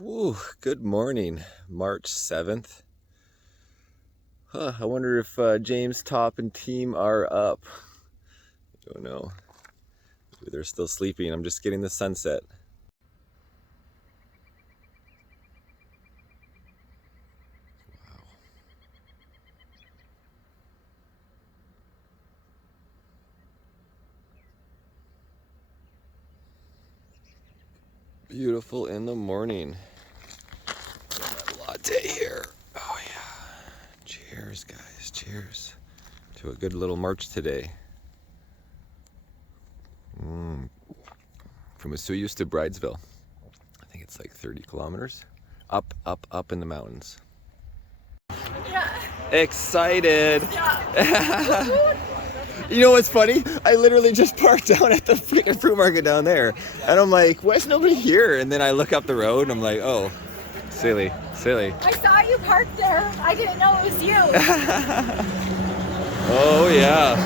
Whew, good morning, March 7th. I wonder if James, Topp, and team are up. I don't know. Maybe they're still sleeping. I'm just getting the sunset. Wow. Beautiful in the morning. Latte here. Oh yeah. Cheers, guys. Cheers to a good little march today. From Osoyoos to Bridesville. I think it's like 30 kilometers. Up in the mountains. Yeah. Excited. Yeah. You know what's funny? I literally just parked down at the freaking fruit market down there. And I'm like, why is nobody here? And then I look up the road and I'm like, oh, silly. I saw you parked there. I didn't know it was you. Oh, yeah.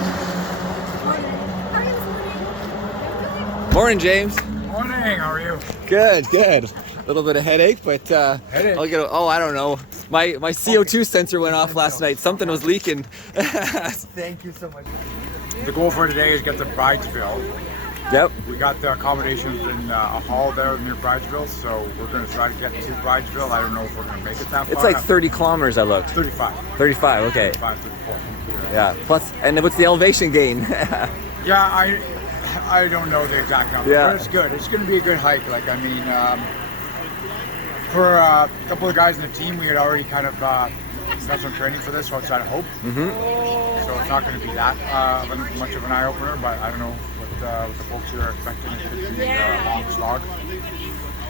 Morning, James. Morning, how are you? Good. A little bit of headache, but Headache? I'll get. I don't know. My CO2 sensor went off last night. Something was leaking. Thank you so much. The goal for today is get to Bridesville. Yep. We got the accommodations in a hall there near Bridesville, so we're going to try to get to Bridesville. I don't know if we're going to make it that far. It's like 30 kilometers. I looked. 35. 35. Okay. 35, 34. Yeah. Plus, and what's the elevation gain? Yeah, I don't know the exact number, Yeah. but it's good. It's going to be a good hike. Like, I mean, for a couple of guys in the team, we had already kind of done some training for this outside of Hope. So it's not going to be that much of an eye-opener, but I don't know what the folks here are expecting. It could be a long slog.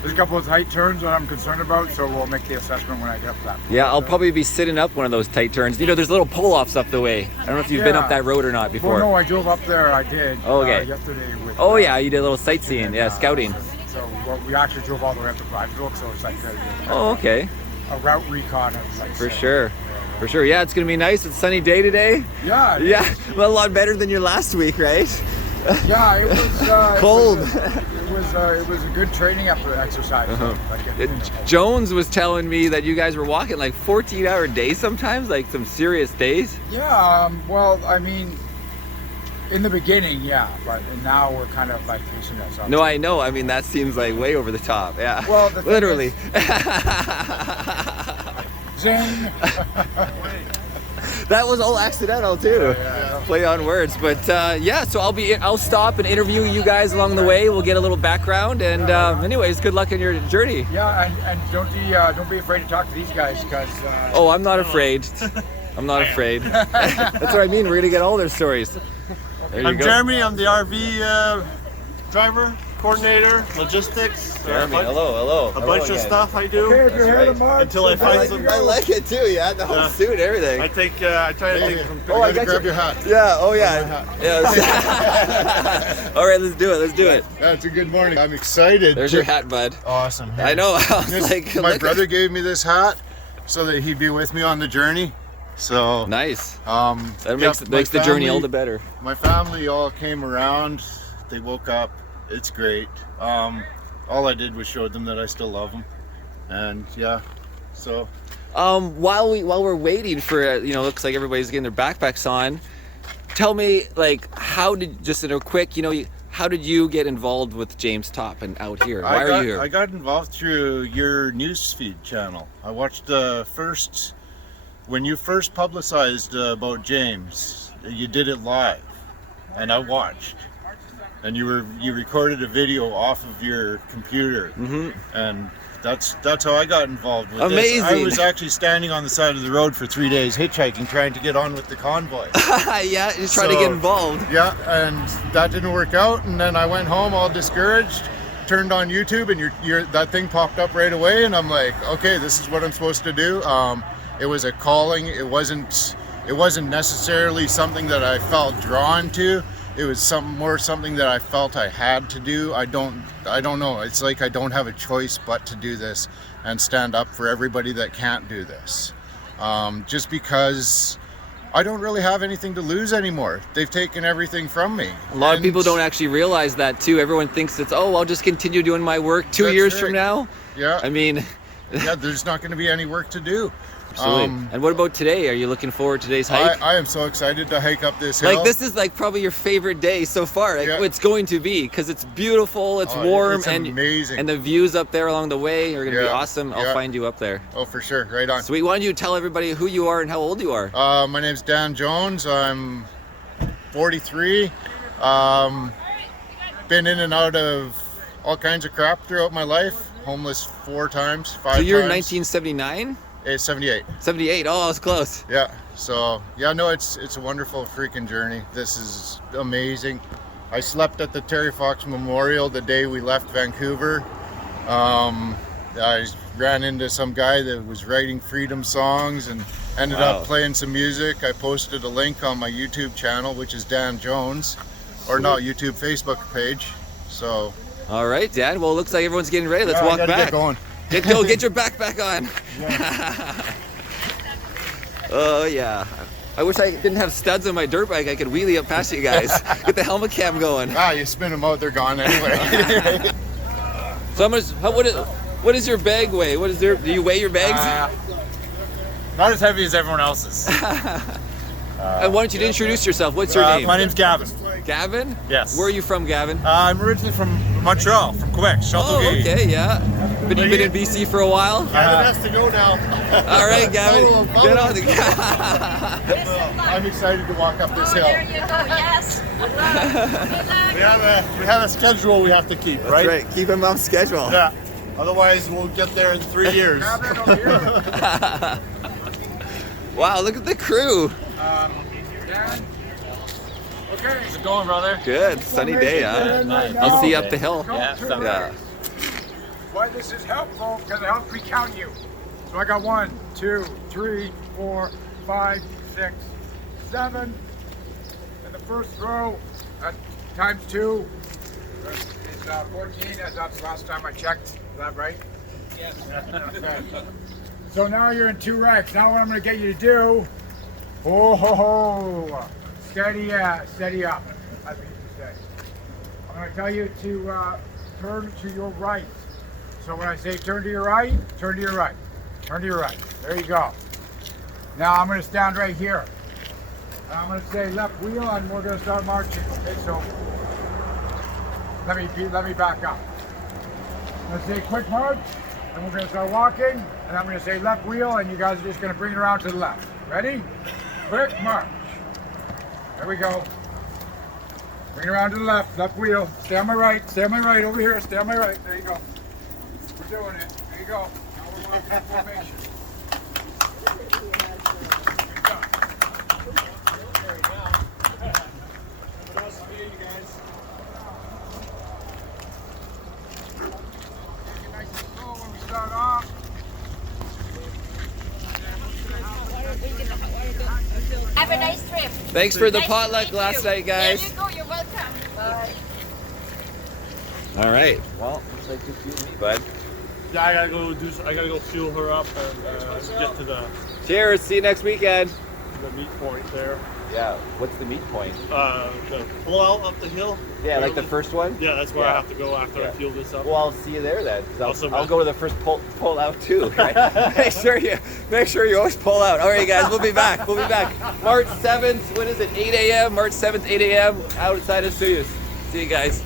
There's a couple of tight turns that I'm concerned about, so we'll make the assessment when I get up to that point. Yeah, I'll probably be sitting up one of those tight turns. You know, there's little pull-offs up the way. I don't know if you've been up that road or not before. Well, no, I drove up there. I did. Oh, okay. Yesterday with. Oh yeah, you did a little sightseeing. Yeah, scouting. So we actually drove all the way up to Bridesville, so it's like Oh, okay. a route recon. For sure. Yeah, it's gonna be nice. It's a sunny day today. Yeah. Yeah, well, a lot better than your last week, right? Yeah, it was cold. It was a good training exercise. Jones was telling me that you guys were walking like 14-hour days sometimes, like some serious days. Yeah, well, I mean, in the beginning, yeah, but now we're kind of like pushing ourselves. No, I know. I mean, that seems like way over the top. Yeah. Well, literally. Zing. That was all accidental too. Yeah. Play on words, but yeah. So I'll stop and interview you guys along the way. We'll get a little background, and anyways, good luck in your journey. Yeah, and don't be afraid to talk to these guys, because. Oh, I'm not afraid. I'm not afraid. That's what I mean. We're gonna get all their stories. There you I'm go. Jeremy. I'm the RV driver, coordinator, logistics. Jeremy, hello. A bunch of stuff I do Okay, if you're here tomorrow, until I find some. I like it too. Yeah, the whole Yeah. suit, everything. I try to take some. Oh, I got Grab your hat. Yeah. Oh, yeah. Yeah. All right, let's do it. Yeah, it's a good morning. I'm excited. There's your hat, bud. Awesome. I know. I was This- like, my look brother gave me this hat so that he'd be with me on the journey. So Nice. that That makes the journey all the better. My family all came around. They woke up. It's great. All I did was show them that I still love them, and yeah. So While we're waiting for looks like everybody's getting their backpacks on. Tell me, like, how did how did you get involved with James Topp and out here? Why are you here? I got involved through your newsfeed channel. I watched when you first publicized about James. You did it live, and I watched. And you recorded a video off of your computer, and that's how I got involved with Amazing. this. I was actually standing on the side of the road for 3 days hitchhiking, trying to get on with the convoy. Yeah, just trying to get involved. Yeah, and that didn't work out, and then I went home all discouraged, turned on YouTube, and that thing popped up right away, and I'm like, okay, this is what I'm supposed to do. It was a calling. It wasn't necessarily something that I felt drawn to. It was something that I felt I had to do. I don't know. It's like I don't have a choice but to do this and stand up for everybody that can't do this. Just because I don't really have anything to lose anymore. They've taken everything from me. A lot of people don't actually realize that too. Everyone thinks it's, oh, I'll just continue doing my work 2 years from now. Yeah. I mean, yeah, there's not going to be any work to do. Absolutely. And what about today? Are you looking forward to today's hike? I am so excited to hike up this hill. Like, this is like probably your favorite day so far. Like, Yeah. it's going to be, because it's beautiful, it's warm, it's and amazing. And the views up there along the way are going to be Yeah. awesome. I'll find you up there. Oh, for sure. Right on. Sweet. Why don't you tell everybody who you are and how old you are? My name's Dan Jones. I'm 43. Been in and out of all kinds of crap throughout my life. Homeless 4 times, 5 times. So you're 1979? It's 78. 78. Oh, I was close. Yeah. So yeah, no, it's a wonderful freaking journey. This is amazing. I slept at the Terry Fox Memorial the day we left Vancouver. I ran into some guy that was writing freedom songs and ended up playing some music. I posted a link on my YouTube channel, which is Dan Jones, or not YouTube, Facebook page. So. All right, Dan. Well, it looks like everyone's getting ready. Let's Yeah, walk I gotta back. Get going. Get your backpack on. Oh yeah. I wish I didn't have studs on my dirt bike. I could wheelie up past you guys. Get the helmet cam going. You spin them out, they're gone anyway. So what is your bag weigh? Do you weigh your bags? Not as heavy as everyone else's. And why don't you introduce yourself? What's your name? My name's Gavin. Gavin? Yes. Where are you from, Gavin? I'm originally from Montreal, from Quebec, Oh, okay, yeah. Been in BC for a while? Gavin has to go now. All right, Gavin. Get on the I'm excited to walk up this hill. There you go. Yes. We have a schedule we have to keep, right? That's right. Keep him on schedule. Yeah. Otherwise, we'll get there in 3 years. Wow, look at the crew. Okay. How's it going, brother? Good. Sunny day, huh? Nice. I'll see you up the hill. Yeah. Why this is helpful, because it helps me count you. So I got 1, 2, 3, 4, 5, 6, 7. And the first row, times 2, is 14, as that's the last time I checked. Is that right? Yes. Okay. So now you're in 2 ranks. Now what I'm going to get you to do, steady up, as we used to say. I'm going to tell you to turn to your right. So when I say turn to your right, turn to your right. Turn to your right. There you go. Now I'm going to stand right here. And I'm going to say left wheel, and we're going to start marching. Okay, so let me back up. I'm going to say quick march, and we're going to start walking. And I'm going to say left wheel, and you guys are just going to bring it around to the left. Ready? Quick march. There we go. Bring it around to the left wheel. Stay on my right, over here, stay on my right. There you go. We're doing it. There you go. Now we're walking formation. Good job. Nice to meet you guys. Take it nice and slow when we start off. Have a nice trip. Thanks for the Nice to potluck meet last you. night, guys. There you go. You're welcome. Bye. All right. Well, looks like just you and me, bud. Yeah, I gotta go fuel her up and get to the Cheers. See you next weekend. meet point there. Yeah. What's the meet point? The pull out up the hill. Yeah, like the first one? Yeah, that's where I have to go after I fuel this up. Well, I'll see you there then. 'Cause Awesome, I'll man. go to the first pull out too. Right? make sure you always pull out. All right, guys, we'll be back. March 7th. What is it? 8 a.m. March 7th, 8 a.m. outside of Osoyoos. See you guys.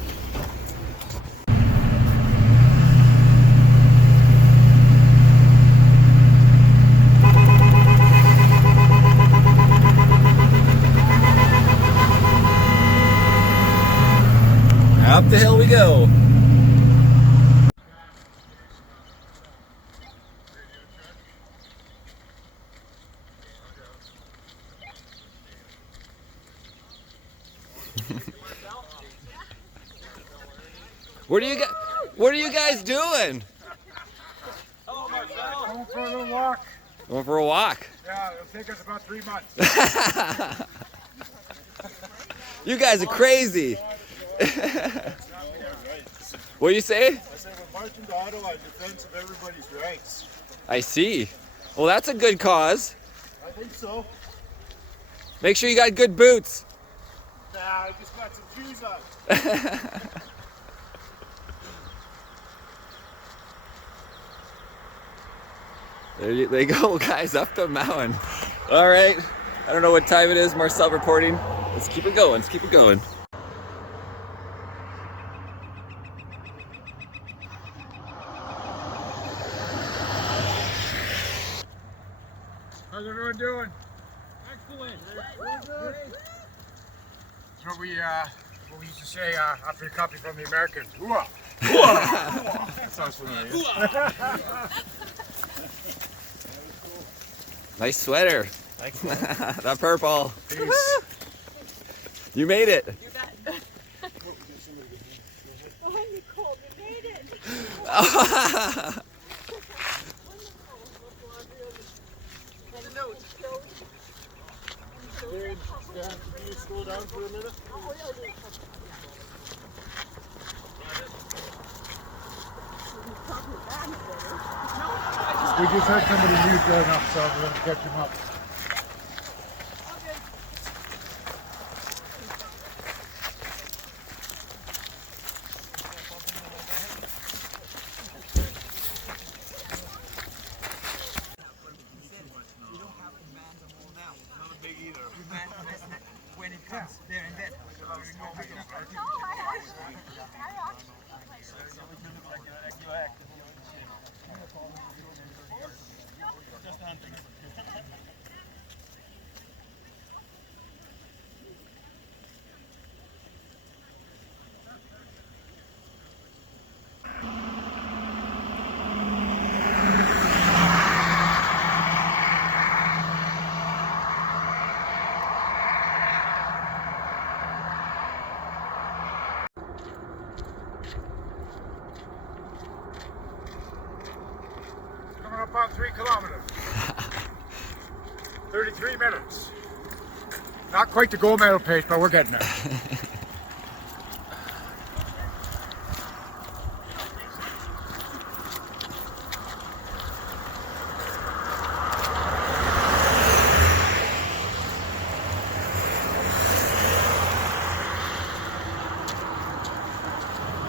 Up the hill we go. What are you guys doing? Going for a little walk. Going for a walk. Yeah, it'll take us about 3 months. You guys are crazy. What do you say? I said we're marching to Ottawa in defense of everybody's rights. I see. Well, that's a good cause. I think so. Make sure you got good boots. Nah, I just got some shoes on. There they go, guys, up the mountain. All right, I don't know what time it is. Marcel reporting. Let's keep it going. Let's keep it going. How's everyone doing? Excellent. That's what we used to say after a copy from the Americans. Hooah! Hooah! That sounds familiar. Nice sweater. Thanks. The purple. Peace. You made it. You bet. Oh, Nicole, you made it. Can you slow down for a minute? We just heard somebody mute good enough, so we're going to catch him up. When it comes there and then. Coming up on 3 kilometers. 33 minutes. Not quite the gold medal pace, but we're getting there.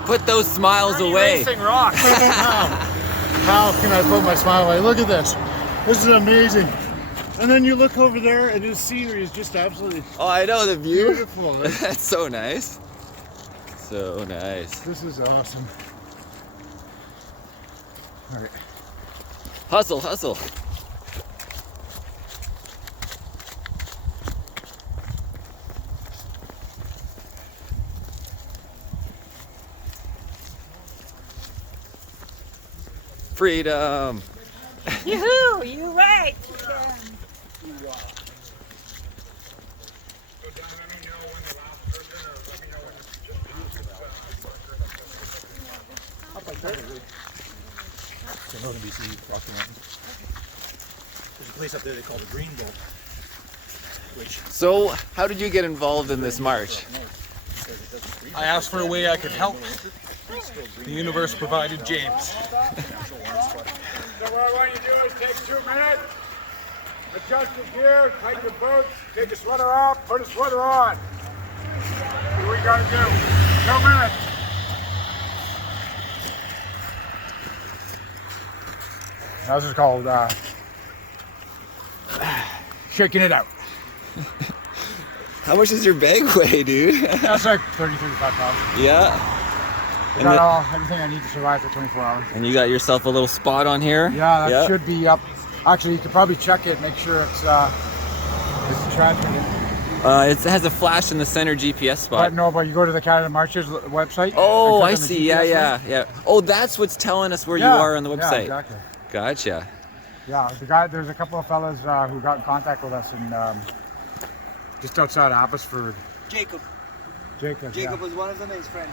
Put those smiles away. Racing rocks. How can I put my smile away? Look at this. This is amazing. And then you look over there and his scenery is just absolutely Oh, I know the view. beautiful. That's so nice. So nice. This is awesome. All right. Hustle, hustle. Freedom. Yoo-hoo, you right. So Northern BC, Rocky Mountains. There's a place up there they call the Green Bowl, which So, how did you get involved in this march? I asked for a way I could help. The universe provided James. So what I want you to do is take 2 minutes, adjust your gear, tighten your boots, take your sweater off, put a sweater on. What we gotta do? 2 minutes. Now this is called shaking it out. How much does your bag weigh, dude? That's like 30, 35 pounds. Yeah. I got everything I need to survive for 24 hours. And you got yourself a little spot on here? Yeah, that should be up. Actually, you could probably check it, make sure it's transmitted. It has a flash in the center GPS spot. But no, but you go to the Canadamarches website. Oh, and I click on the see. GPS Yeah, link. yeah. Oh, that's what's telling us where Yeah, you are on the yeah, website. exactly. Gotcha. Yeah, there's a couple of fellas who got in contact with us in just outside Abbotsford. Jacob. Jacob was one of them, his friend.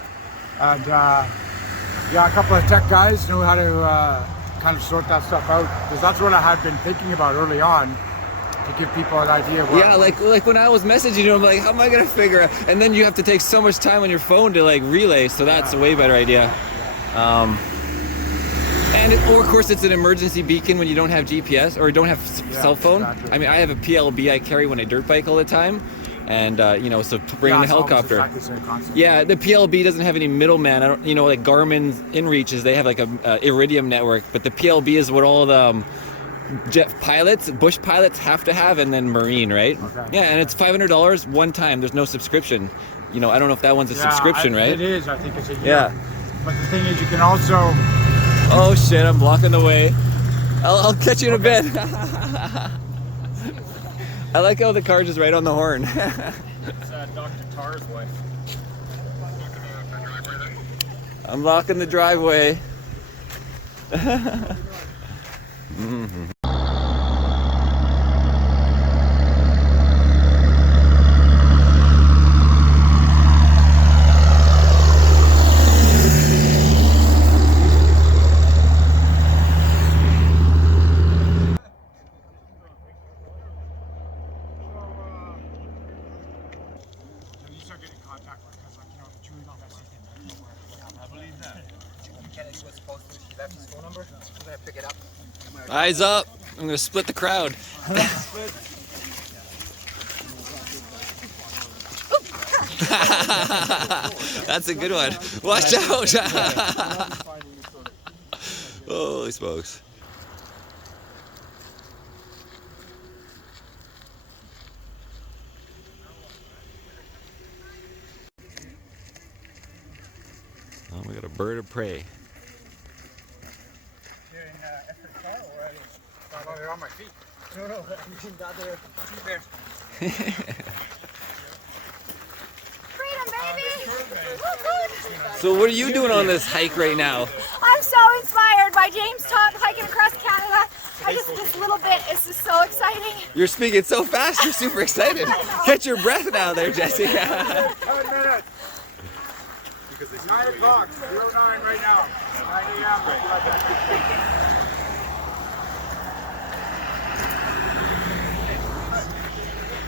And yeah, a couple of tech guys know how to kind of sort that stuff out, because that's what I had been thinking about early on, to give people an idea of what. Yeah, like when I was messaging you, I'm like, how am I gonna figure out? And then you have to take so much time on your phone to like relay, so that's a way better idea. And or of course it's an emergency beacon when you don't have GPS or don't have cell phone. exactly. I mean, I have a PLB I carry when I dirt bike all the time, and you know, so bring in the it's almost helicopter. exactly the same concept. Yeah, the PLB doesn't have any middleman. I don't, you know, like Garmin's InReaches, they have like a Iridium network, but the PLB is what all the jet pilots, bush pilots have to have, and then Marine, right? Okay. Yeah, and it's $500 one time. There's no subscription. You know, I don't know if that one's a subscription, right? It is. I think it's a year. Yeah. But the thing is, you can also. Oh shit, I'm blocking the way. I'll catch you in a bit. I like how the car just right on the horn. It's Dr. Tar's wife. I'm blocking the driveway. You start getting contact with, because, like, you know, the chewing on that second. I believe that. Kennedy was supposed to, she left his phone number. I'm gonna pick it up. Eyes up. I'm gonna split the crowd. That's a good one. Watch out. Holy smokes. Oh, we got a bird of prey. You're in effort car already. Oh, they're on my feet. No, you got their feet there. Freedom, baby! Woo-hoo. So what are you doing on this hike right now? I'm so inspired by James Topp hiking across Canada. This little bit is just so exciting. You're speaking so fast, you're super excited. Catch your breath now there, Jesse. 10 minutes. 9 o'clock, 09 right now. 9 a.m.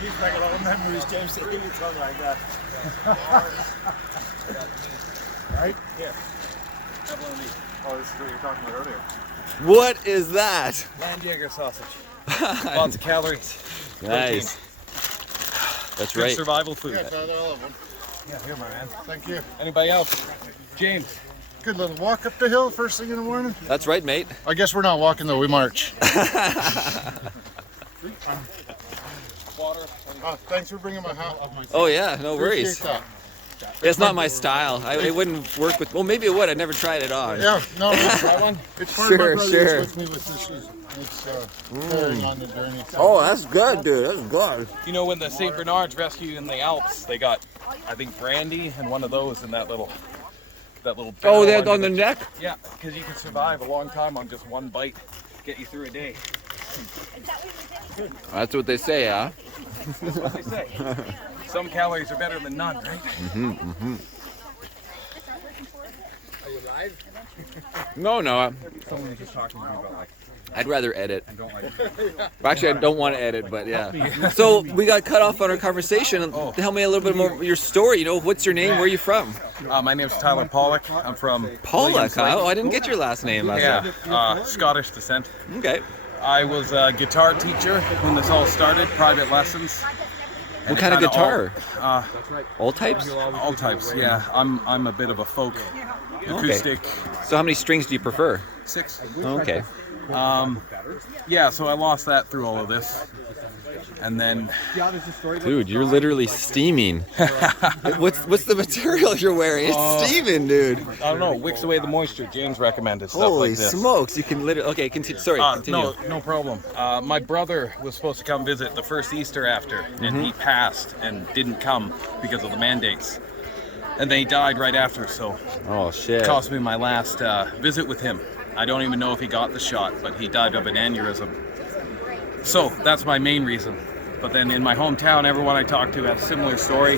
He's like a lot of memories, James. He was talking like that. Right? Yeah. Oh, this is what you were talking about earlier. What is that? Landjäger sausage. Lots of calories. Nice. That's Good right. survival food. Yeah, try all of them. Yeah, here, my man. Thank you. Anybody else? James. Good little walk up the hill first thing in the morning. That's right, mate. I guess we're not walking though, we march. Thanks for bringing my hat. Oh yeah, no worries. Appreciate that. It's not my style. It wouldn't work with. Well, maybe it would. I never tried it on. Yeah, no, it's that one. It's part Sure, of my brother sure. with me with this. It's carrying on the journey. Oh, that's good, dude. That's good. You know, when the St. Bernards rescued in the Alps, they got, I think, brandy and one of those in that little Oh, barrel they're under on the neck. Yeah, because you can survive a long time on just one bite, get you through a day. That's what they say, huh? That's what they say. Some calories are better than none, right? Are you live? No. Someone was just talking to me about like, I'd rather edit. I don't like. Actually, I don't want to edit, but yeah. So we got cut off on our conversation. Tell me a little bit more of your story. You know, what's your name? Where are you from? My name's Tyler Pollock. I'm from Pollock, huh? Oh, I didn't get your last name last time. Yeah, Scottish descent. Okay. I was a guitar teacher when this all started, private lessons. What kind of guitar? All types? All types, yeah. I'm a bit of a folk acoustic. So how many strings do you prefer? 6. Okay. Yeah, so I lost that through all of this. And then, Dude, you're literally steaming. What's the material you're wearing? It's steaming, dude. I don't know, wicks away the moisture. James recommended stuff Holy like this. smokes! You can literally. Okay, continue. Sorry, continue. No problem. My brother was supposed to come visit the first Easter after, and he passed and didn't come because of the mandates. And then he died right after, so Oh shit. it cost me my last visit with him. I don't even know if he got the shot, but he died of an aneurysm. So that's my main reason. But then in my hometown, everyone I talked to had a similar story.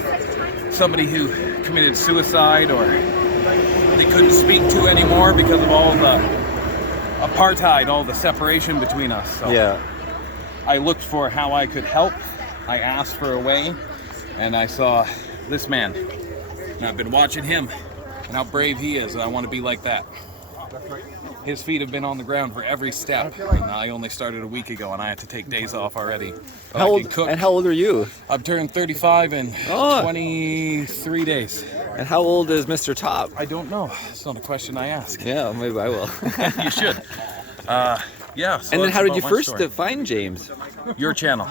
Somebody who committed suicide or they couldn't speak to anymore because of all the apartheid, all the separation between us. So Yeah. I looked for how I could help. I asked for a way, and I saw this man. And I've been watching him and how brave he is, and I want to be like that. His feet have been on the ground for every step. And I only started a week ago, and I had to take days off already. But How I old? can cook. And how old are you? I've turned 35 in 23 days. And how old is Mr. Topp? I don't know. It's not a question I ask. Yeah, maybe I will. You should. Yeah. So And then that's how did about you my first story. find James? Your channel.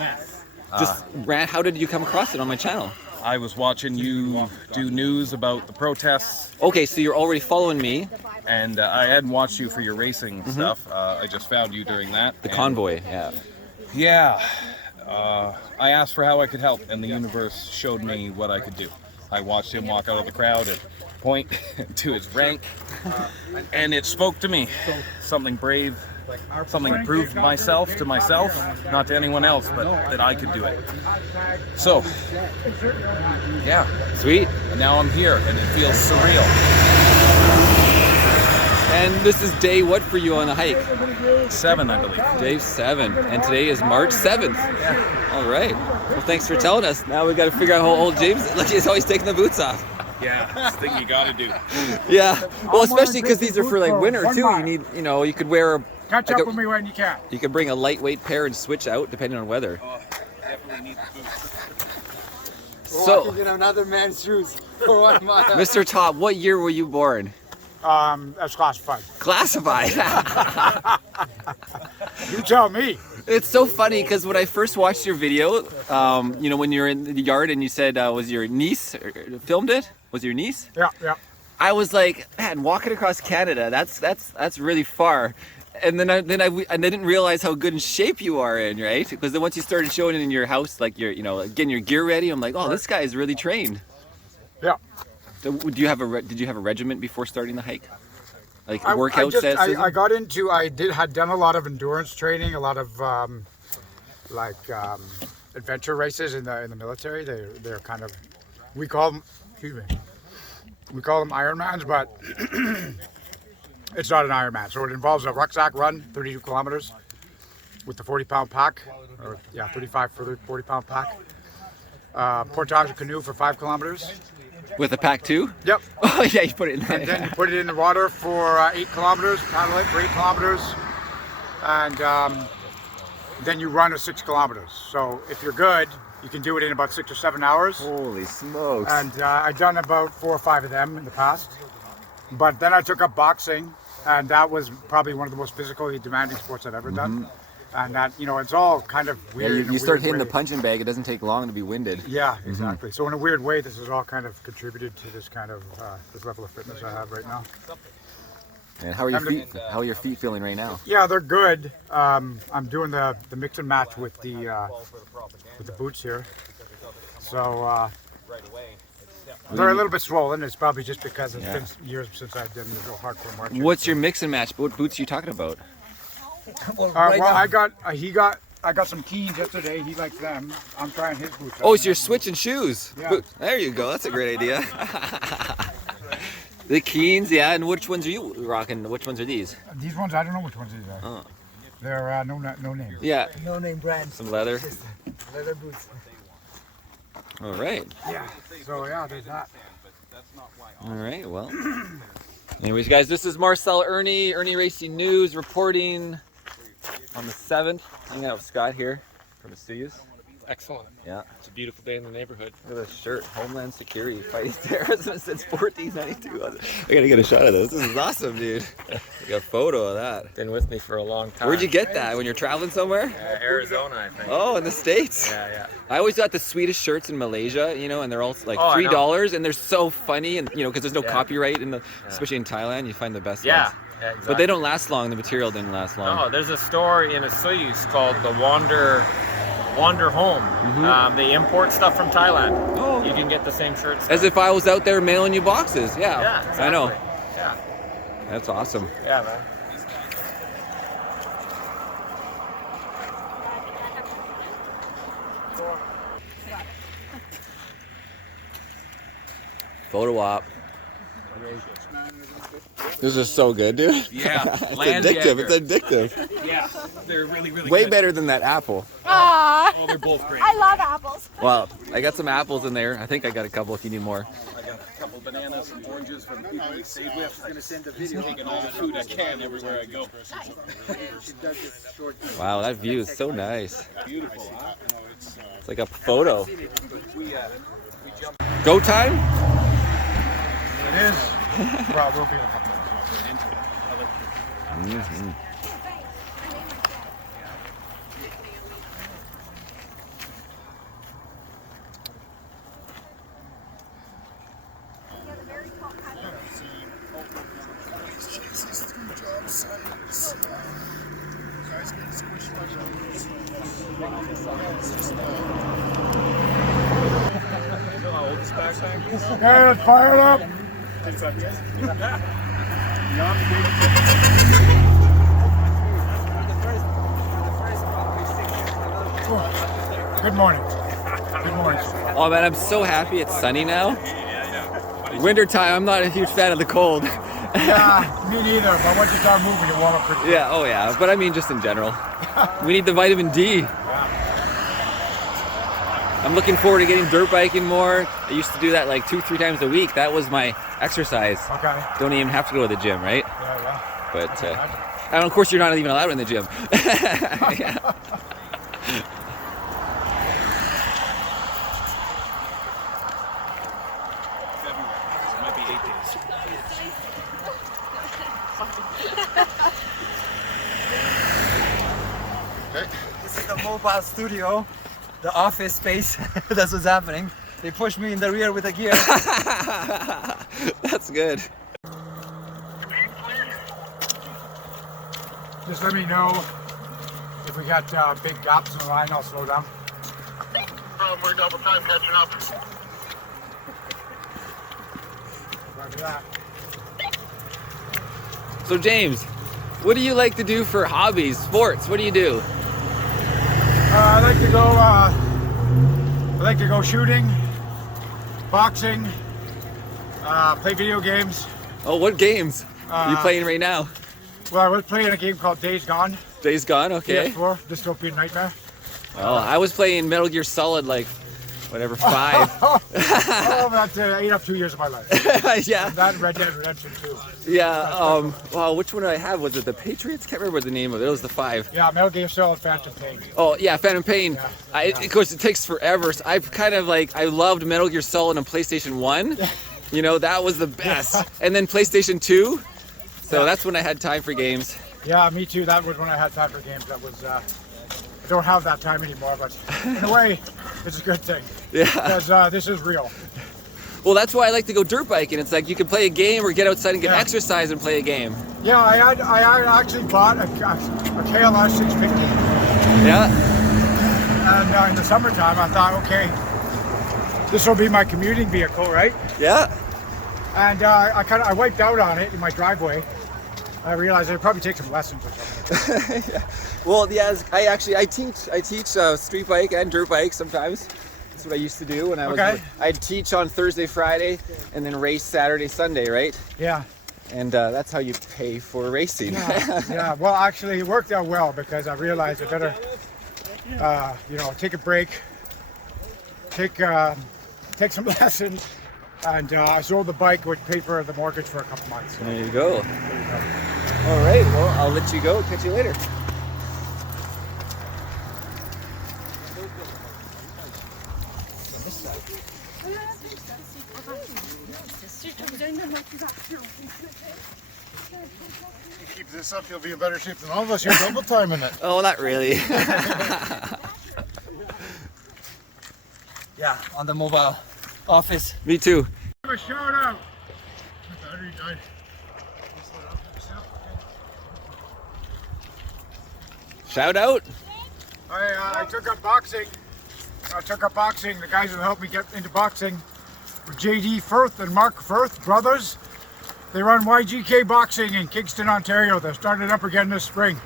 How did you come across it on my channel? I was watching you do news about the protests, Okay, so you're already following me. and I hadn't watched you for your racing stuff. I just found you during that. The and- convoy, yeah. Yeah. I asked for how I could help, and the universe showed me what I could do. I watched him walk out of the crowd and point to his rank, and it spoke to me. Something brave, something that proved myself to myself, not to anyone else, but that I could do it. So, yeah. Sweet. Now I'm here, and it feels surreal. And this is day what for you on the hike? 7, I believe. Day 7. And today is March 7th. All right. Well, thanks for telling us. Now we got to figure out how old James is. Look, he's always taking the boots off. Yeah, this thing you gotta do. Yeah. Well, especially because these are for like winter too. You need, you could wear Catch like up with me when you can. You could bring a lightweight pair and switch out depending on weather. Oh, definitely need the boots. So, Walking in another man's shoes for 1 mile. Mr. Topp, what year were you born? That's classified. Classified. You tell me. It's so funny because when I first watched your video, when you're in the yard and you said was your niece filmed it? Was your niece? Yeah. I was like, man, walking across Canada, that's really far. And then I didn't realize how good in shape you are in, right? Because then once you started showing it in your house, like you're, getting your gear ready, I'm like, oh, this guy is really trained. Yeah. So did you have a regiment before starting the hike? Like I workout sets? I got into. had done a lot of endurance training, a lot of adventure races in the military. They're kind of, we call them Ironmans, but it's not an Ironman. So it involves a rucksack run, 32 kilometers, with the 40-pound pack, 35 for the 40-pound pack. Portage canoe for 5 kilometers. With a pack too? Yep. Oh yeah, you put it in there. And then you put it in the water for 8 kilometers, paddle it for 8 kilometers, and then you run 6 kilometers. So if you're good, you can do it in about 6 or 7 hours. Holy smokes. And I've done about 4 or 5 of them in the past. But then I took up boxing, and that was probably one of the most physically demanding sports I've ever done. And that, it's all kind of weird. You start hitting the punching bag, it doesn't take long to be winded. Yeah, exactly. So in a weird way, this has all kind of contributed to this kind of this level of fitness I have right now. And how are your feet? How are your feet feeling right now? Yeah, they're good. I'm doing the mix and match with the boots here. So they're a little bit swollen. It's probably just because it's been years since I've done the real hardcore marching. What's your mix and match? What boots are you talking about? I got some Keens yesterday. He likes them. I'm trying his boots. Oh, so you're switching shoes. Yeah. There you go. That's a great idea. The Keens, yeah. And which ones are you rocking? Which ones are these? These ones, I don't know which ones these are. Oh. They're no name. Yeah. No name brands. Some leather. Leather boots. All right. Yeah. So yeah, there's that. All right. Well. Anyways, guys, this is Marcel Irnie, Irnieracing News, reporting on the 7th. Hanging out with Scott here from Osoyoos. Excellent. Yeah. It's a beautiful day in the neighborhood. Look at this shirt, Homeland Security, fighting terrorism since 1492. I gotta get a shot of this. This is awesome, dude. Got a photo of that. Been with me for a long time. Where'd you get that? When you're traveling somewhere? Arizona, I think. Oh, in the States? Yeah. I always got the sweetest shirts in Malaysia, and they're all like Oh, I know. $3, and they're so funny, and because there's no copyright especially in Thailand, you find the best ones. Yeah, exactly. But they don't last long. The material didn't last long. No, there's a store in Osoyoos called the Wander Home. They import stuff from Thailand. Oh. You can get the same shirts. As if I was out there mailing you boxes. Yeah, Yeah, exactly. I know. Yeah. That's awesome. Yeah, man. Photo op. This is so good, dude. Yeah, It's land addictive. Jaeger. It's addictive. Yeah, they're really, really Way good. better than that apple. Aww. Oh, they're both great. I love apples. Well, I got some apples in there. I think I got a couple if you need more. couple bananas and oranges for the people we stayed with. I'm taking all the food I can everywhere I go. Wow, that view is so nice. Beautiful, huh? It's like a photo. Go time? It is. Well, we'll be in a couple minutes. Mm-hmm. Okay, let's fire it up. Good morning. Good morning. Oh man, I'm so happy it's sunny now. Wintertime, I'm not a huge fan of the cold. Yeah, me neither, but once you start moving, you warm up pretty quick. Yeah, oh yeah, but I mean just in general. We need the vitamin D. I'm looking forward to getting dirt biking more. I used to do that like 2-3 times a week. That was my exercise. Okay. Don't even have to go to the gym, right? Yeah. But and of course you're not even allowed in the gym. Yeah. Might be 8 days. This is the mobile studio, the office space. That's what's happening. They push me in the rear with a gear. That's good. Just let me know if we got big gaps in the line, I'll slow down. We're double time catching up. Roger that. So James, what do you like to do for hobbies, sports? What do you do? I like to go shooting, boxing, play video games. Oh, what games are you playing right now? Well, I was playing a game called Days Gone. Days Gone, okay. PS4, Dystopian Nightmare. Oh, I was playing Metal Gear Solid like, whatever, 5. Oh, that ate up 2 years of my life. Yeah. And that and Red Dead Redemption 2. Yeah, well, which one did I have? Was it the Patriots? Can't remember the name of it. It was the 5. Yeah, Metal Gear Solid Phantom Pain. Oh, yeah, Phantom Pain. Yeah. Of course, it takes forever. So I've kind of like, I loved Metal Gear Solid on PlayStation 1. You know, that was the best. And then PlayStation 2. So that's when I had time for games. Yeah, me too. That was when I had time for games. That was, I don't have that time anymore, but in a way, it's a good thing. Yeah. Because this is real. Well, that's why I like to go dirt biking. It's like you can play a game or get outside and get exercise and play a game. Yeah, I actually bought a KLS 650. Yeah. And in the summertime, I thought, okay, this will be my commuting vehicle, right? Yeah. And I wiped out on it in my driveway. I realized I'd probably take some lessons or something. Yeah. Well, yeah, I teach street bike and dirt bike sometimes. That's what I used to do when I was. Okay. I'd teach on Thursday, Friday, and then race Saturday, Sunday, right? Yeah. And that's how you pay for racing. Yeah. Well, actually, it worked out well because I realized I better, take a break, take some lessons, and I sold the bike, which paid for the mortgage for a couple months. So. There you go. All right. Well, I'll let you go. Catch you later. Keep this up, you'll be in better shape than all of us. You're double timing it. Oh, not really. Yeah, on the mobile office. Me too. Give a shout out. Shout out. I took up boxing. The guys who helped me get into boxing were JD Firth and Mark Firth, brothers. They run YGK Boxing in Kingston, Ontario. They're starting up again this spring.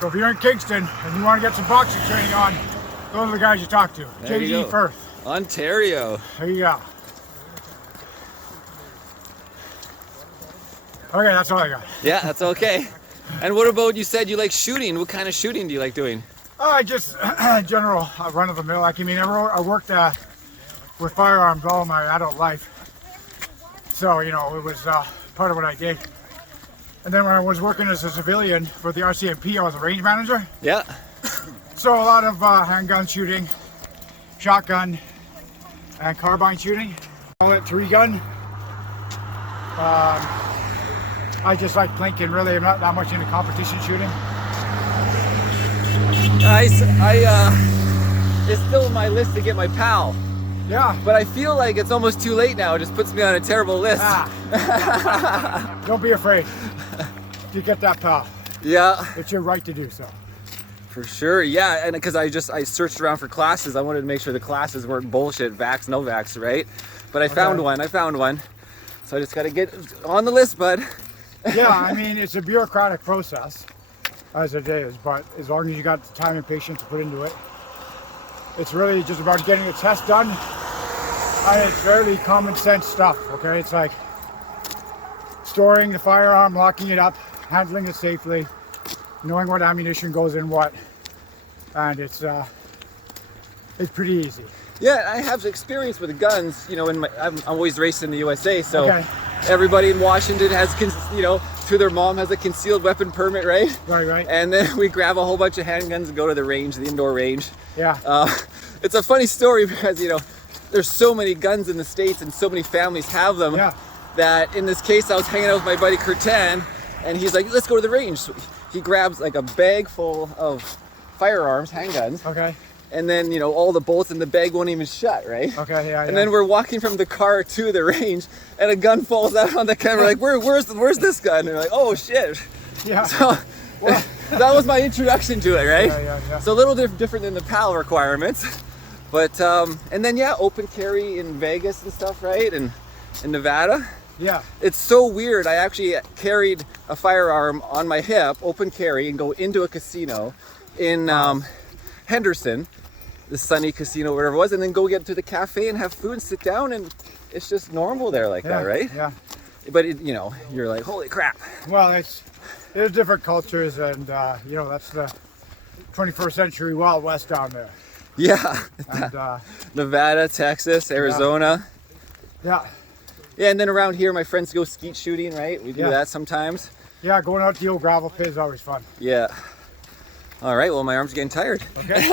So if you're in Kingston and you want to get some boxing training on, those are the guys you talk to. There you JD go. Firth. Ontario. There you go. Okay, that's all I got. Yeah, that's okay. And what about, you said you like shooting. What kind of shooting do you like doing? I just, general run-of-the-mill. I worked with firearms all my adult life. So, you know, it was part of what I did. And then when I was working as a civilian for the RCMP, I was a range manager. Yeah. So a lot of handgun shooting, shotgun, and carbine shooting. I call it 3-gun. I just like plinking, really. I'm not that much into competition shooting. It's still on my list to get my PAL. Yeah. But I feel like it's almost too late now. It just puts me on a terrible list. Don't be afraid. You get that PAL. Yeah. It's your right to do so. For sure, yeah, and because I searched around for classes, I wanted to make sure the classes weren't bullshit, vax, no vax, right? But I found one, so I just got to get on the list, bud. Yeah, I mean, it's a bureaucratic process, as it is, but as long as you got the time and patience to put into it, it's really just about getting a test done, and it's fairly common sense stuff, okay? It's like storing the firearm, locking it up, handling it safely, knowing what ammunition goes in what, and it's pretty easy. Yeah, I have experience with guns. You know, I'm always racing in the USA, so everybody in Washington has, you know, to their mom has a concealed weapon permit, right? Right. And then we grab a whole bunch of handguns and go to the range, the indoor range. Yeah. It's a funny story because, you know, there's so many guns in the States and so many families have them. Yeah. That in this case, I was hanging out with my buddy Curtin, and he's like, let's go to the range. So he grabs like a bag full of firearms, handguns. Okay. And then, you know, all the bolts in the bag won't even shut, right? Okay, yeah. And then we're walking from the car to the range, and a gun falls out on the camera. Like, where's this gun? And they're like, oh shit. Yeah. So that was my introduction to it, right? Yeah. So a little different than the PAL requirements, but and then open carry in Vegas and stuff, right? And in Nevada. Yeah. It's so weird. I actually carried a firearm on my hip, open carry, and go into a casino in Henderson, the Sunny Casino, whatever it was, and then go get to the cafe and have food and sit down, and it's just normal there like that, right? Yeah. But you know, you're like, holy crap. Well, there's different cultures, and you know, that's the 21st century Wild West down there. Yeah. And Nevada, Texas, Arizona. Yeah. Yeah, and then around here, my friends go skeet shooting, right? We do that sometimes. Yeah, going out to the old gravel pit is always fun. Yeah. All right, well, my arm's getting tired. Okay.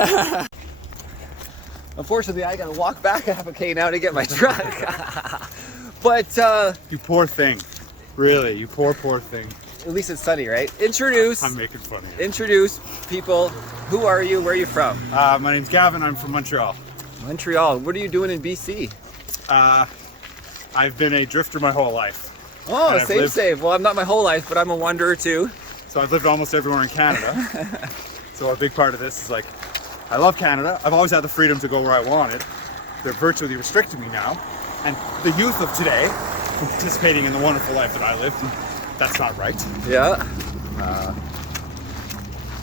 Unfortunately, I gotta walk back half a K now to get my truck. But, You poor thing. Really, you poor thing. at least it's sunny, right? Introduce. I'm making fun of you. Introduce people. Who are you? Where are you from? My name's Gavin. I'm from Montreal. Montreal. What are you doing in BC? I've been a drifter my whole life. Oh, And same. Well, I'm not my whole life, but I'm a wanderer too. So I've lived almost everywhere in Canada. So a big part of this is like, I love Canada. I've always had the freedom to go where I wanted. They're virtually restricting me now. And the youth of today are participating in the wonderful life that I lived. That's not right. Yeah.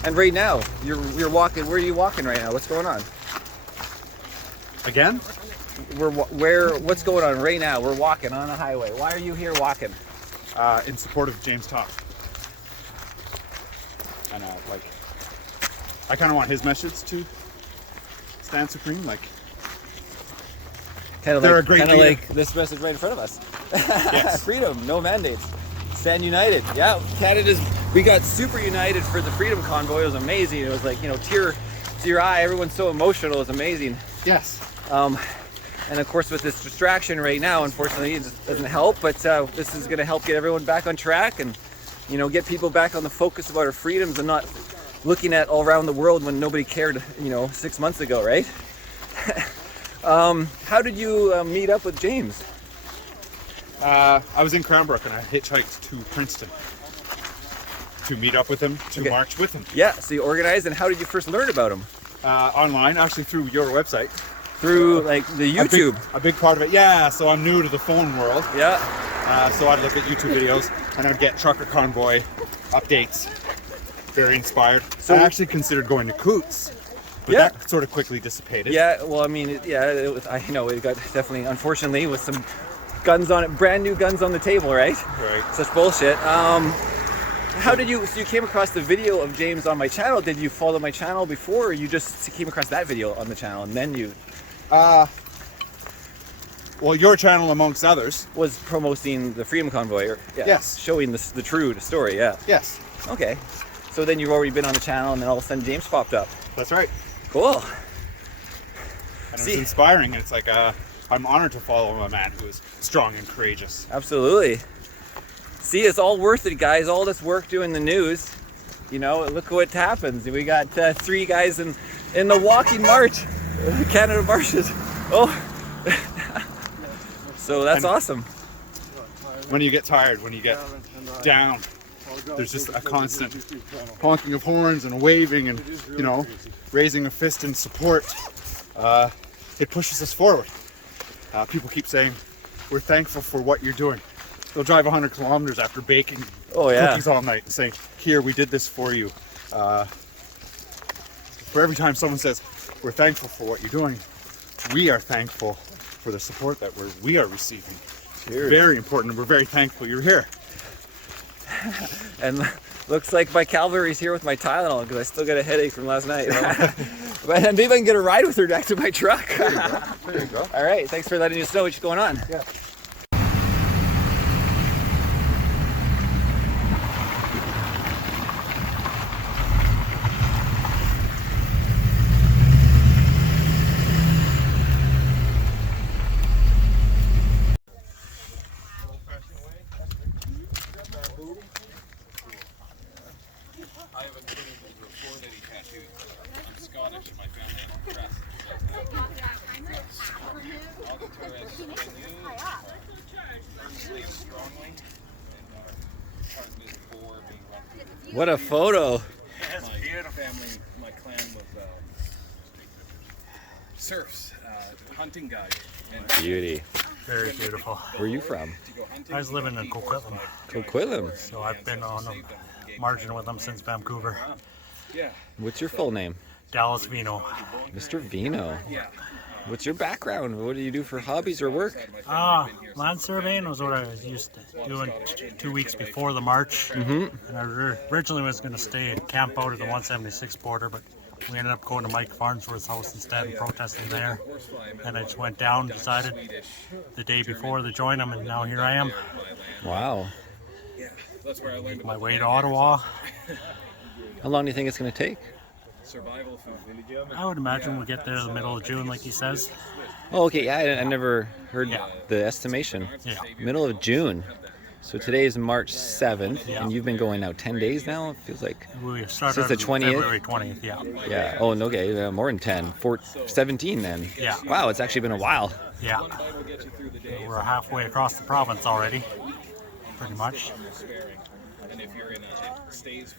And right now, you're walking. Where are you walking right now? What's going on? Again? What's going on right now? We're walking on a highway. Why are you here walking? In support of James Topp. And like, I kind of want his message to stand supreme. Like, Kind of They're like, a great kind of leader. like this message right in front of us. Yes. Freedom, no mandates. Stand united. Yeah, we got super united for the Freedom Convoy. It was amazing. It was like, you know, tear to your eye. Everyone's so emotional. It was amazing. Yes. And of course, with this distraction right now, unfortunately, it just doesn't help. But this is going to help get everyone back on track and, you know, get people back on the focus about our freedoms and not looking at all around the world when nobody cared, you know, 6 months ago, right? How did you meet up with James? I was in Cranbrook and I hitchhiked to Princeton to meet up with him, to march with him. Yeah, so you organized, and how did you first learn about him? Online, actually through your website. Through like the YouTube? A big part of it, yeah. So I'm new to the phone world. Yeah. So I'd look at YouTube videos and I'd get Trucker Convoy updates. Very inspired. So I actually considered going to Coots. But that sort of quickly dissipated. Yeah, well, I mean, I know it got definitely, unfortunately, with some guns on it, brand new guns on the table, right? Right. Such bullshit. How did you, so you came across the video of James on my channel. Did you follow my channel before, or you just came across that video on the channel and then you? well, your channel amongst others was promoting the Freedom Convoy, or Yes. showing the true story. Yeah. Yes. Okay. So then you've already been on the channel, and then all of a sudden James popped up. That's right. Cool. And it was inspiring, and it's like I'm honored to follow a man who is strong and courageous. Absolutely. See, it's all worth it, guys. All this work doing the news. You know, look what happens. We got 3 guys in the walking march, Canadamarches. Oh, so that's awesome. When you get tired, when you get down, there's just a constant honking of horns and waving and, you know, raising a fist in support. It pushes us forward. People keep saying, we're thankful for what you're doing. They'll drive 100 kilometers after baking cookies all night and saying, here, we did this for you. For every time someone says, we're thankful for what you're doing, we are thankful for the support that we are receiving. Cheers. Very important, and we're very thankful you're here. And looks like my cavalry's here with my Tylenol because I still got a headache from last night. But maybe I can get a ride with her back to my truck. There you go. All right, thanks for letting us know what's going on. Yeah. I have a before that he tattooed. I'm Scottish and my family has a crest. What a photo. That's beautiful. My clan was serfs, hunting guide. Beauty. Very beautiful. Where are you from? I was living in Coquitlam. Coquitlam. So I've been on a margin with them since Vancouver. What's your full name? Dallas Vino. Mr. Vino. What's your background? What do you do for hobbies or work? Land surveying was what I was used to doing 2 weeks before the march. And I originally was going to stay and camp out at the 176 border, but we ended up going to Mike Farnsworth's house instead and protesting there. And I just went down, decided the day before to join them, and now here I am. Wow. Make my way to Ottawa. How long do you think it's going to take? I would imagine we'll get there in the middle of June, like he says. Oh, okay. Yeah, I never heard the estimation. Yeah. Middle of June. So today is March 7th, and you've been going now 10 days now? It feels like We started since the 20th? February 20th, yeah. Yeah. Oh, no, okay. More than 10. 17 then. Yeah. Wow, it's actually been a while. Yeah. We're halfway across the province already, pretty much.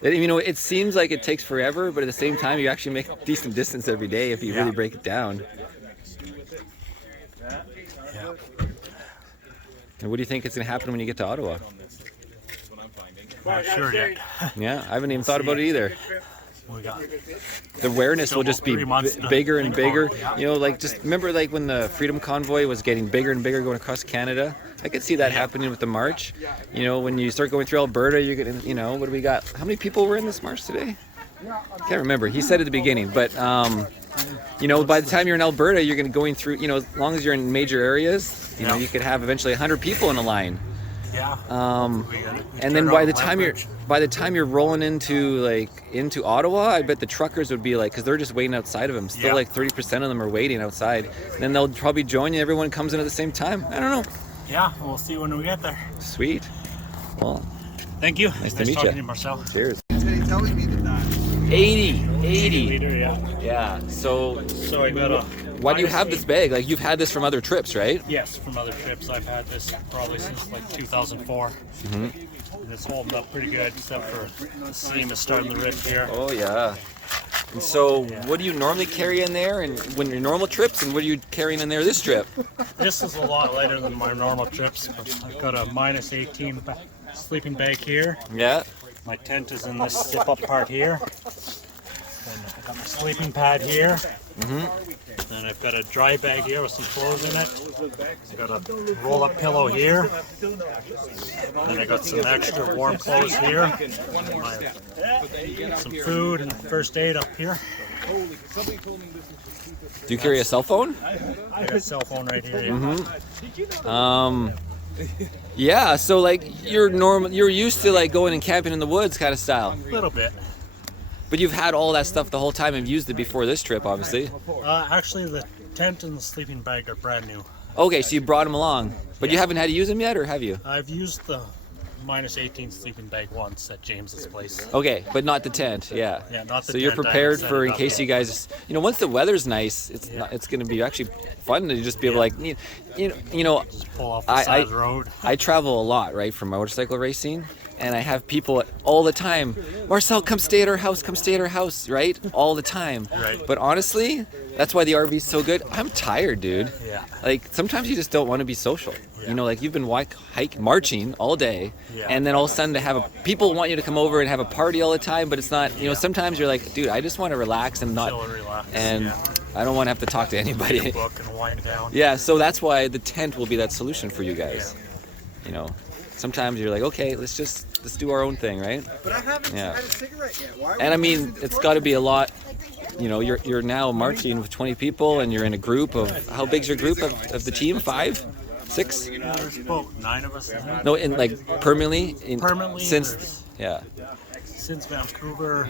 You know, it seems like it takes forever, but at the same time, you actually make decent distance every day if you really break it down. Yeah. And what do you think is going to happen when you get to Ottawa? Not sure yet. Yeah, I haven't even thought about it either. We got The awareness will just be 3 months to bigger and think bigger. about it, You know, like just remember like when the Freedom Convoy was getting bigger and bigger going across Canada? I could see that happening with the march. You know, when you start going through Alberta, you're getting, you know, what do we got? How many people were in this march today? I can't remember. He said at the beginning, but you know, by the time you're in Alberta, you're going to going through, you know, as long as you're in major areas, you know, you could have eventually 100 people in a line. Yeah. And then by the time you're rolling into Ottawa, I bet the truckers would be like, because they're just waiting outside of them. Still like 30% of them are waiting outside. And then they'll probably join you. Everyone comes in at the same time. I don't know. Yeah, we'll see when we get there. Sweet. Well, thank you. Nice to meet talking you. to Marcel. Cheers. 80 liter, yeah. So I got a. Why do you have this bag? Like you've had this from other trips, right? Yes, from other trips. I've had this probably since like 2004. And it's holding up pretty good, except for the seam is starting to rip here. Oh yeah. And so, what do you normally carry in there, and when your normal trips, and what are you carrying in there this trip? This is a lot lighter than my normal trips. But I've got a -18 sleeping bag here. Yeah. My tent is in this zip-up part here. Then I've got my sleeping pad here. Then I've got a dry bag here with some clothes in it. I've got a roll-up pillow here. Then I got some extra warm clothes here. Some food and first aid up here. Do you carry a cell phone? I got a cell phone right here. Yeah, so like you're used to like going and camping in the woods kind of style. A little bit. But you've had all that stuff the whole time and used it before this trip, obviously. Actually, the tent and the sleeping bag are brand new. Okay, so you brought them along, but you haven't had to use them yet, or have you? I've used the -18 sleeping bag once at James's place. Okay, but not the tent, yeah. Yeah, not the So you're tent. prepared I for in set it case up. you guys, you know, once the weather's nice, it's going to be actually fun to just be able to like, you know, Just pull off the side of the road. I travel a lot, right, for motorcycle racing, and I have people all the time, Marcel, come stay at our house, right? All the time. Right. But honestly, that's why the RV's so good. I'm tired, dude. Yeah. Like, sometimes you just don't want to be social. Yeah. You know, like, you've been marching all day, Yeah. and then all of a sudden people want you to come over and have a party all the time, but it's not, you know, sometimes you're like, dude, I just want to relax and not, Chill and relax. and yeah. I don't want to have to talk to anybody. Read a book and wind down. Yeah, so that's why the tent will be that solution for you guys. You know, sometimes you're like, okay, let's do our own thing, right? But I haven't Yeah. had a cigarette yet. Why? And I mean, it's got to be a lot. You know, you're now marching with 20 people, and you're in a group of, how big's your group of the team? 5, 6? There's about 9 of us. No, in like permanently. Permanently, Since, there's- yeah, Since Vancouver,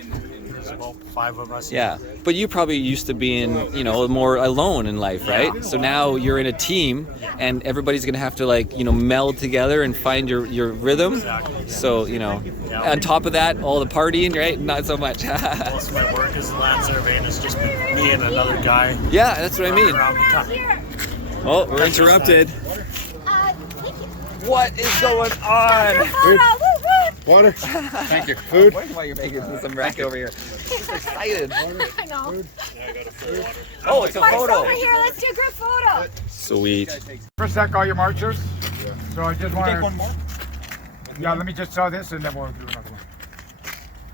there's about 5 of us. yeah. But you probably used to being, you know, more alone in life, right? So now you're in a team, and everybody's gonna have to like, you know, meld together and find your rhythm. Exactly. So you know, on top of that, all the partying, right? Not so much. Most of my work is land surveying. It's just me and another guy. Yeah, that's what I mean. Around the time. Oh, we're interrupted. Thank you. What is going on? Water. Thank you. Food. Why you're making some wreck over here? I'm excited. I know. Oh, it's a Mark's photo. over here. Let's do a group photo. Sweet. First sec, all your marchers. So I just want Take one more. Yeah, let me just show this and then we'll do another one.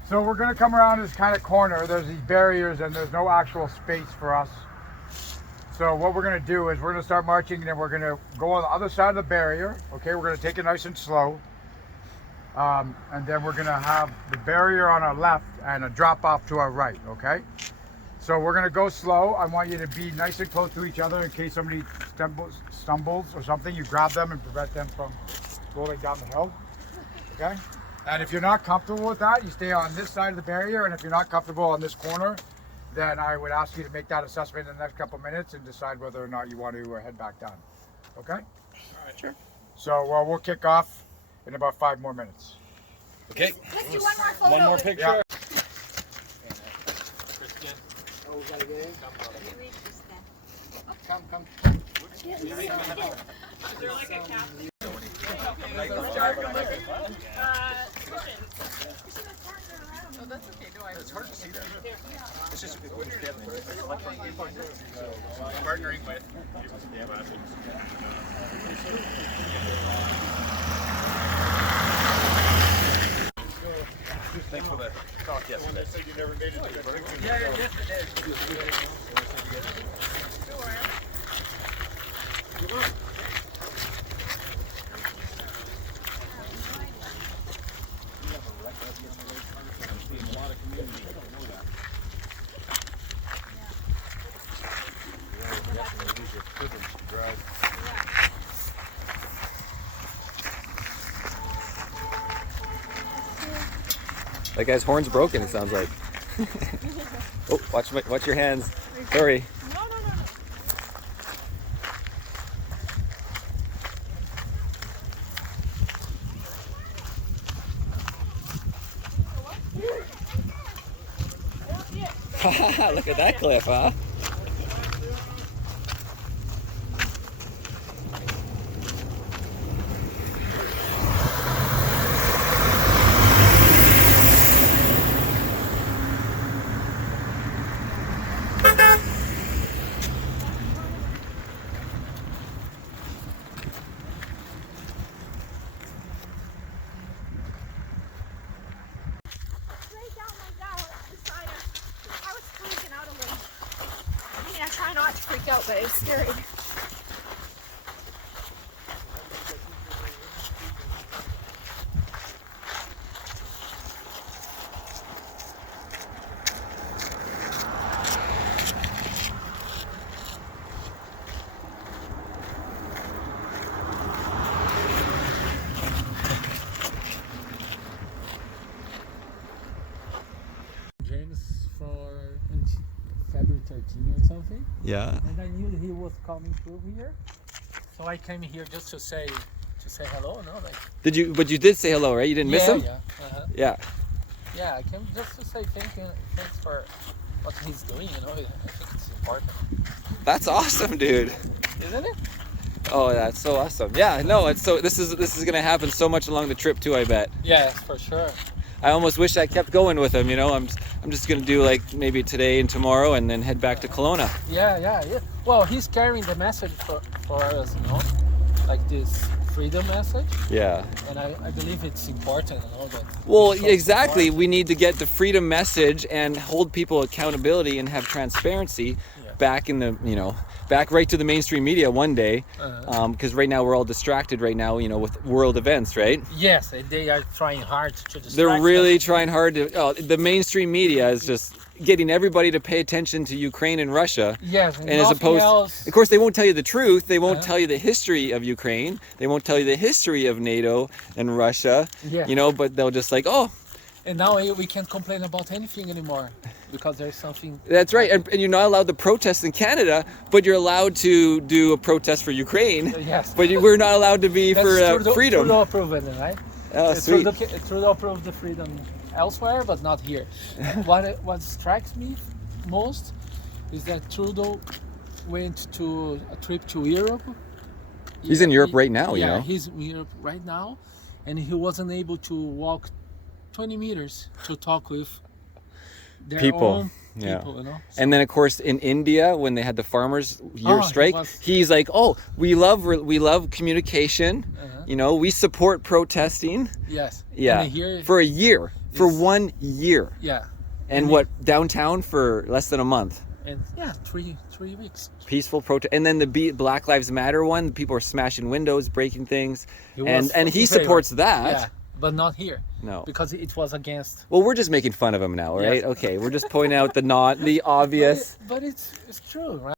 So we're gonna come around this kind of corner. There's these barriers and there's no actual space for us. So what we're gonna do is we're gonna start marching and then we're gonna go on the other side of the barrier. Okay, we're gonna take it nice and slow. And then we're gonna have the barrier on our left and a drop off to our right, okay? So we're gonna go slow. I want you to be nice and close to each other in case somebody stumbles or something. You grab them and prevent them from going down the hill, okay? And if you're not comfortable with that, you stay on this side of the barrier. And if you're not comfortable on this corner, then I would ask you to make that assessment in the next couple minutes and decide whether or not you want to head back down, okay? All right, sure. So we'll kick off in about 5 more minutes. Okay. Let's do one more photo. One more picture. Yeah. Come. Partnering with. Thanks for the talk yesterday. That guy's horn's broken, it sounds like. Oh, watch your hands. Sorry. Look at that cliff, huh? Right down like that. Beside us. I was freaking out a little. I mean, I try not to freak out, but it's scary. until February 13 or something. Yeah. And I knew he was coming through here, so I came here just to say hello. No, like. Did you? But you did say hello, right? You didn't miss him. Yeah. Yeah. Yeah, I came just to say thanks for what he's doing. You know, I think it's important. That's awesome, dude. Isn't it? Oh, that's so awesome. Yeah, no, it's so this is gonna happen so much along the trip too, I bet. Yeah, for sure. I almost wish I kept going with him, you know. I'm just gonna do like maybe today and tomorrow and then head back to Kelowna. Yeah. Well, he's carrying the message for us, you know, like this freedom message. Yeah. And I believe it's important, you know, that. Well, exactly. We need to get the freedom message and hold people accountability and have transparency back in the, you know, back right to the mainstream media one day, because right now we're all distracted right now, you know, with world events, right? Yes, they are trying hard to distract. They're really trying hard to. The mainstream media is just getting everybody to pay attention to Ukraine and Russia. Yes, and as opposed, of course, they won't tell you the truth. They won't tell you the history of Ukraine. They won't tell you the history of NATO and Russia. Yeah. You know, but they'll just like, oh. And now we can't complain about anything anymore because there's something. That's right, and you're not allowed to protest in Canada, but you're allowed to do a protest for Ukraine. Yes. But we're not allowed to be for freedom. Trudeau approved it, right? Oh, sweet. Trudeau approved the freedom elsewhere, but not here. What strikes me most is that Trudeau went to a trip to Europe. He's in Europe right now, you know. Yeah, he's in Europe right now, and he wasn't able to walk 20 meters to talk with their own people, you know? So. And then of course in India when they had the farmers strike, he's like, oh, we love communication, you know, we support protesting. Yes. Yeah. For a year, for 1 year. Yeah. And what, downtown for less than a month. And yeah, three weeks. Peaceful protest. And then the Black Lives Matter one, people are smashing windows, breaking things. And he supports that. Yeah. But not here. No. Because it was against. Well, we're just making fun of him now, right? Yes. Okay, we're just pointing out the obvious. But it's true, right?